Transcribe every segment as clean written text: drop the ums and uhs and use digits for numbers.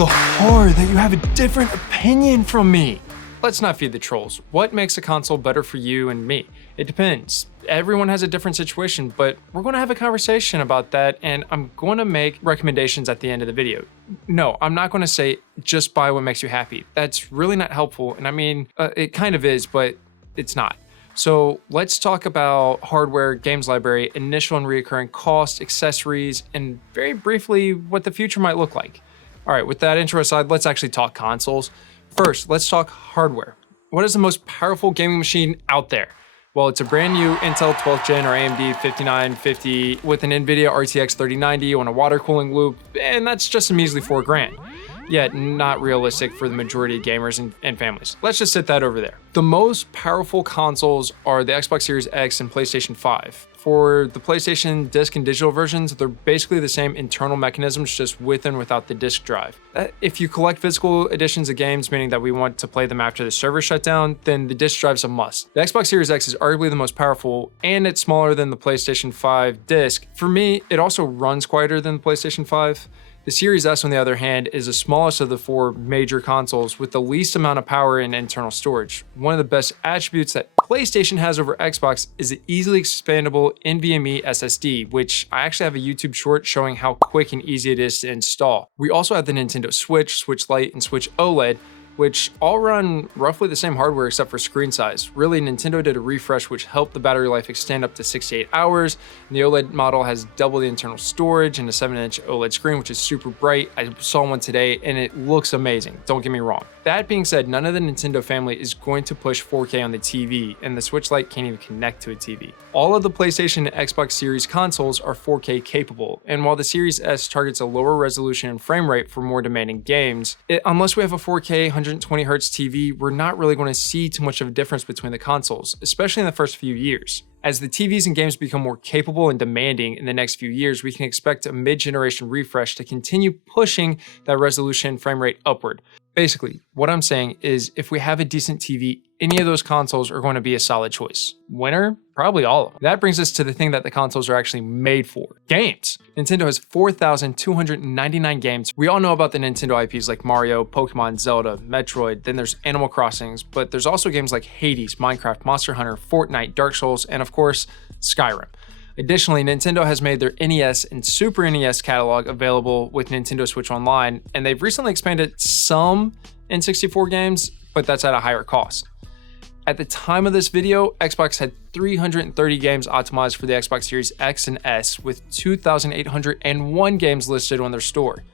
the horror that you have a different opinion from me. Let's not feed the trolls. What makes a console better for you and me? It depends. Everyone has a different situation, but we're going to have a conversation about that, and I'm going to make recommendations at the end of the video. No, I'm not going to say just buy what makes you happy. That's really not helpful, and I mean, it kind of is, but it's not. So let's talk about hardware, games library, initial and recurring costs, accessories, and very briefly what the future might look like. All right, with that intro aside, let's actually talk consoles. First, let's talk hardware. What is the most powerful gaming machine out there? Well, it's a brand new Intel 12th Gen or AMD 5950 with an NVIDIA RTX 3090 on a water cooling loop, and that's just a measly $4,000. Yet not realistic for the majority of gamers and families. Let's just set that over there. The most powerful consoles are the Xbox Series X and PlayStation 5. For the PlayStation Disc and digital versions, they're basically the same internal mechanisms, just with and without the disc drive. If you collect physical editions of games, meaning that we want to play them after the server shut down, then the disc drive's a must. The Xbox Series X is arguably the most powerful, and it's smaller than the PlayStation 5 Disc. For me, it also runs quieter than the PlayStation 5. The Series S, on the other hand, is the smallest of the four major consoles with the least amount of power and internal storage. One of the best attributes that PlayStation has over Xbox is the easily expandable NVMe SSD, which I actually have a YouTube short showing how quick and easy it is to install. We also have the Nintendo Switch, Switch Lite, and Switch OLED, which all run roughly the same hardware except for screen size. Really, Nintendo did a refresh which helped the battery life extend up to 68 hours, and the OLED model has double the internal storage and a 7-inch OLED screen, which is super bright. I saw one today and it looks amazing, don't get me wrong. That being said, none of the Nintendo family is going to push 4K on the TV, and the Switch Lite can't even connect to a TV. All of the PlayStation and Xbox Series consoles are 4K capable, and while the Series S targets a lower resolution and frame rate for more demanding games, unless we have a 4K 120Hz TV, we're not really going to see too much of a difference between the consoles, especially in the first few years. As the TVs and games become more capable and demanding in the next few years, we can expect a mid-generation refresh to continue pushing that resolution and frame rate upward. Basically, what I'm saying is if we have a decent TV, any of those consoles are going to be a solid choice. Winner? Probably all of them. That brings us to the thing that the consoles are actually made for. Games. Nintendo has 4,299 games. We all know about the Nintendo IPs like Mario, Pokemon, Zelda, Metroid, then there's Animal Crossings, but there's also games like Hades, Minecraft, Monster Hunter, Fortnite, Dark Souls, and of course, Skyrim. Additionally, Nintendo has made their NES and Super NES catalog available with Nintendo Switch Online, and they've recently expanded some N64 games, but that's at a higher cost. At the time of this video, Xbox had 330 games optimized for the Xbox Series X and S, with 2,801 games listed on their store.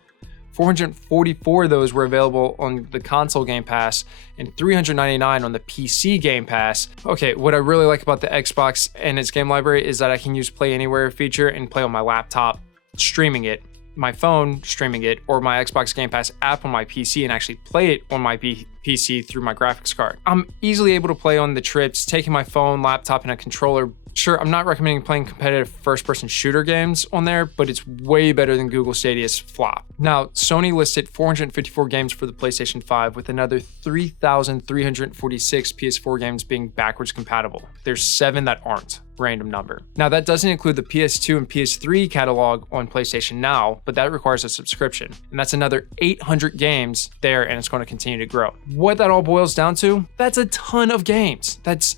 444 of those were available on the console Game Pass and 399 on the PC Game Pass. Okay, what I really like about the Xbox and its game library is that I can use Play Anywhere feature and play on my laptop, streaming it, my phone streaming it, or my Xbox Game Pass app on my PC and actually play it on my PC through my graphics card. I'm easily able to play on the trips, taking my phone, laptop, and a controller. Sure, I'm not recommending playing competitive first-person shooter games on there, but it's way better than Google Stadia's flop. Now, Sony listed 454 games for the PlayStation 5, with another 3,346 PS4 games being backwards compatible. There's 7 that aren't. Random number. Now, that doesn't include the PS2 and PS3 catalog on PlayStation Now, but that requires a subscription. And that's another 800 games there, and it's going to continue to grow. What that all boils down to, that's a ton of games. That's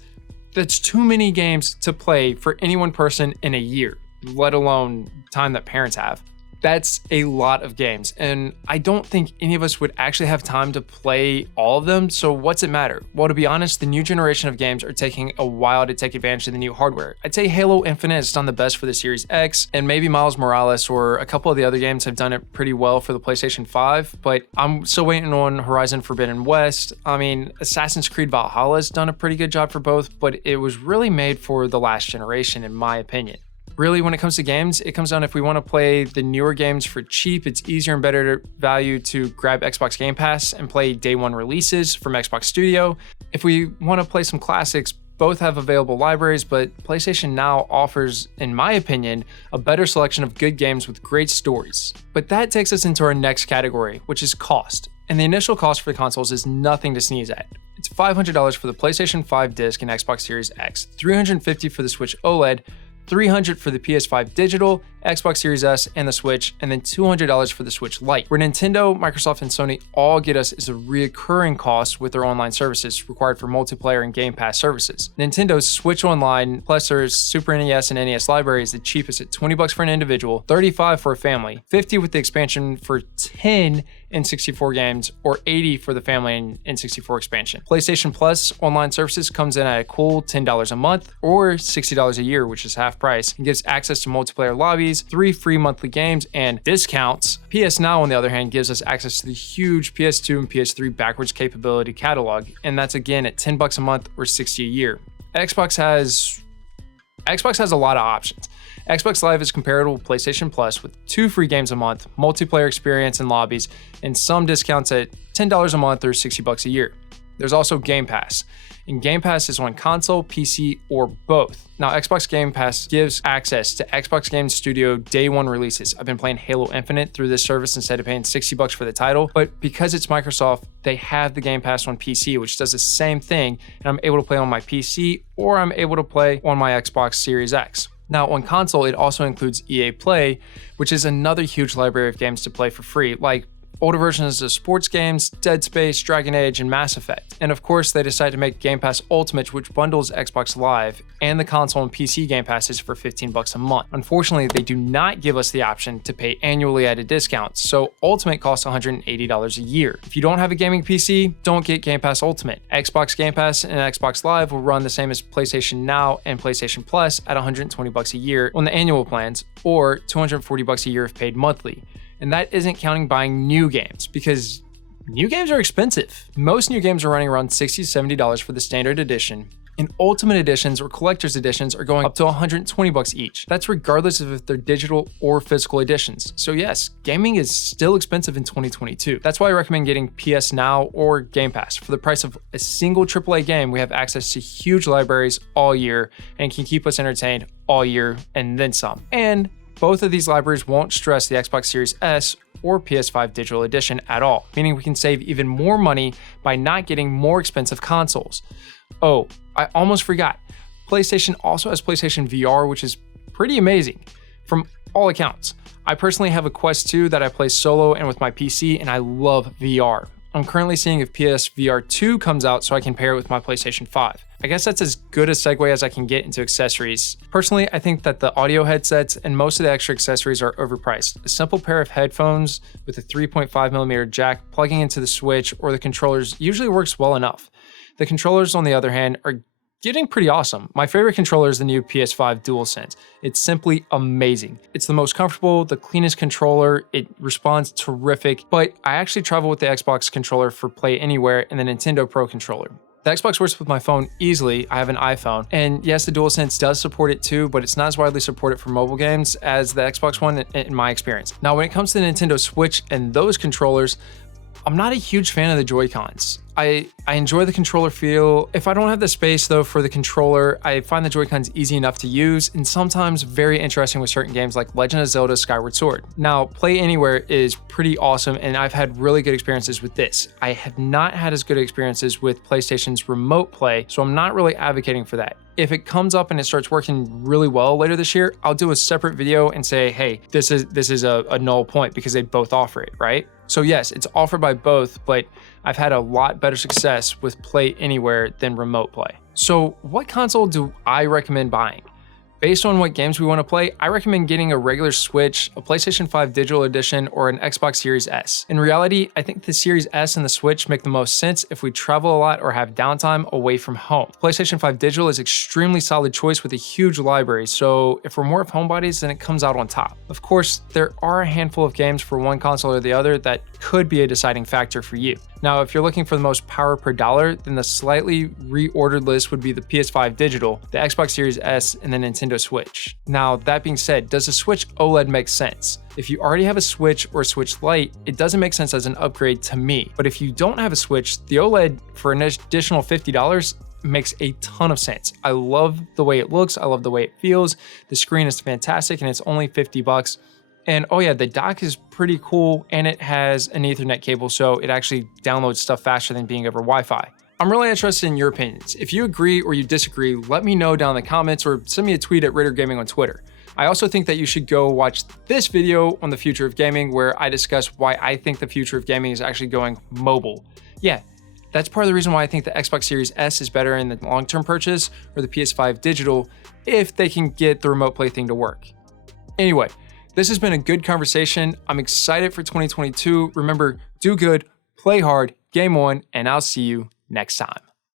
too many games to play for any one person in a year, let alone time that parents have. That's a lot of games, and I don't think any of us would actually have time to play all of them, so what's it matter? Well, to be honest, the new generation of games are taking a while to take advantage of the new hardware. I'd say Halo Infinite has done the best for the Series X, and maybe Miles Morales or a couple of the other games have done it pretty well for the PlayStation 5, but I'm still waiting on Horizon Forbidden West. I mean, Assassin's Creed Valhalla has done a pretty good job for both, but it was really made for the last generation, in my opinion. Really, when it comes to games, it comes down if we want to play the newer games for cheap, it's easier and better value to grab Xbox Game Pass and play day one releases from Xbox Studio. If we want to play some classics, both have available libraries, but PlayStation Now offers, in my opinion, a better selection of good games with great stories. But that takes us into our next category, which is cost. And the initial cost for the consoles is nothing to sneeze at. It's $500 for the PlayStation 5 Disc and Xbox Series X, $350 for the Switch OLED, $300 for the PS5 Digital, Xbox Series S, and the Switch, and then $200 for the Switch Lite. Where Nintendo, Microsoft, and Sony all get us is a recurring cost with their online services required for multiplayer and Game Pass services. Nintendo's Switch Online plus their Super NES and NES library is the cheapest at $20 for an individual, $35 for a family, $50 with the expansion for 10 N64 games, or $80 for the family and N64 expansion. PlayStation Plus online services comes in at a cool $10 a month or $60 a year, which is half price, and gives access to multiplayer lobbies, 3 free monthly games, and discounts. PS Now, on the other hand, gives us access to the huge PS2 and PS3 backwards capability catalog, and that's again at $10 a month or $60 a year. Xbox has a lot of options. Xbox Live is comparable to PlayStation Plus with 2 free games a month, multiplayer experience and lobbies, and some discounts at $10 a month or $60 a year. There's also Game Pass, and Game Pass is on console, PC, or both. Now, Xbox Game Pass gives access to Xbox Game Studio Day 1 releases. I've been playing Halo Infinite through this service instead of paying $60 for the title, but because it's Microsoft, they have the Game Pass on PC, which does the same thing, and I'm able to play on my PC, or I'm able to play on my Xbox Series X. Now, on console, it also includes EA Play, which is another huge library of games to play for free, like older versions of sports games, Dead Space, Dragon Age, and Mass Effect. And of course, they decided to make Game Pass Ultimate, which bundles Xbox Live and the console and PC Game Passes for $15 a month. Unfortunately, they do not give us the option to pay annually at a discount, so Ultimate costs $180 a year. If you don't have a gaming PC, don't get Game Pass Ultimate. Xbox Game Pass and Xbox Live will run the same as PlayStation Now and PlayStation Plus at $120 a year on the annual plans, or $240 a year if paid monthly. And that isn't counting buying new games, because new games are expensive. Most new games are running around $60 to $70 for the standard edition, and Ultimate Editions or Collector's Editions are going up to $120 each. That's regardless of if they're digital or physical editions. So yes, gaming is still expensive in 2022. That's why I recommend getting PS Now or Game Pass. For the price of a single AAA game, we have access to huge libraries all year and can keep us entertained all year and then some. And both of these libraries won't stress the Xbox Series S or PS5 Digital Edition at all, meaning we can save even more money by not getting more expensive consoles. Oh, I almost forgot. PlayStation also has PlayStation VR, which is pretty amazing from all accounts. I personally have a Quest 2 that I play solo and with my PC, and I love VR. I'm currently seeing if PSVR 2 comes out so I can pair it with my PlayStation 5. I guess that's as good a segue as I can get into accessories. Personally, I think that the audio headsets and most of the extra accessories are overpriced. A simple pair of headphones with a 3.5mm jack plugging into the Switch or the controllers usually works well enough. The controllers, on the other hand, are getting pretty awesome. My favorite controller is the new PS5 DualSense. It's simply amazing. It's the most comfortable, the cleanest controller, it responds terrific, but I actually travel with the Xbox controller for Play Anywhere and the Nintendo Pro controller. The Xbox works with my phone easily. I have an iPhone, and yes, the DualSense does support it too, but it's not as widely supported for mobile games as the Xbox One in my experience. Now, when it comes to the Nintendo Switch and those controllers, I'm not a huge fan of the Joy-Cons. I enjoy the controller feel. If I don't have the space though for the controller, I find the Joy-Cons easy enough to use and sometimes very interesting with certain games like Legend of Zelda Skyward Sword. Now, Play Anywhere is pretty awesome and I've had really good experiences with this. I have not had as good experiences with PlayStation's Remote Play, so I'm not really advocating for that. If it comes up and it starts working really well later this year, I'll do a separate video and say, hey, this is a null point because they both offer it, right? So yes, it's offered by both, but I've had a lot better success with Play Anywhere than Remote Play. So what console do I recommend buying? Based on what games we want to play, I recommend getting a regular Switch, a PlayStation 5 Digital Edition, or an Xbox Series S. In reality, I think the Series S and the Switch make the most sense if we travel a lot or have downtime away from home. PlayStation 5 Digital is an extremely solid choice with a huge library, so if we're more of homebodies, then it comes out on top. Of course, there are a handful of games for one console or the other that could be a deciding factor for you. Now, if you're looking for the most power per dollar, then the slightly reordered list would be the PS5 Digital, the Xbox Series S, and the Nintendo Switch. Now, that being said, does the Switch OLED make sense? If you already have a Switch or a Switch Lite, it doesn't make sense as an upgrade to me. But if you don't have a Switch, the OLED for an additional $50 makes a ton of sense. I love the way it looks, I love the way it feels, the screen is fantastic, and it's only $50. And oh yeah, the dock is pretty cool and it has an Ethernet cable, so it actually downloads stuff faster than being over Wi-Fi. I'm really interested in your opinions. If you agree or you disagree, let me know down in the comments or send me a tweet at Raider Gaming on Twitter. I also think that you should go watch this video on the future of gaming where I discuss why I think the future of gaming is actually going mobile. Yeah, that's part of the reason why I think the Xbox Series S is better in the long-term purchase, or the PS5 Digital, if they can get the remote play thing to work. Anyway, this has been a good conversation. I'm excited for 2022. Remember, do good, play hard, game on, and I'll see you next time.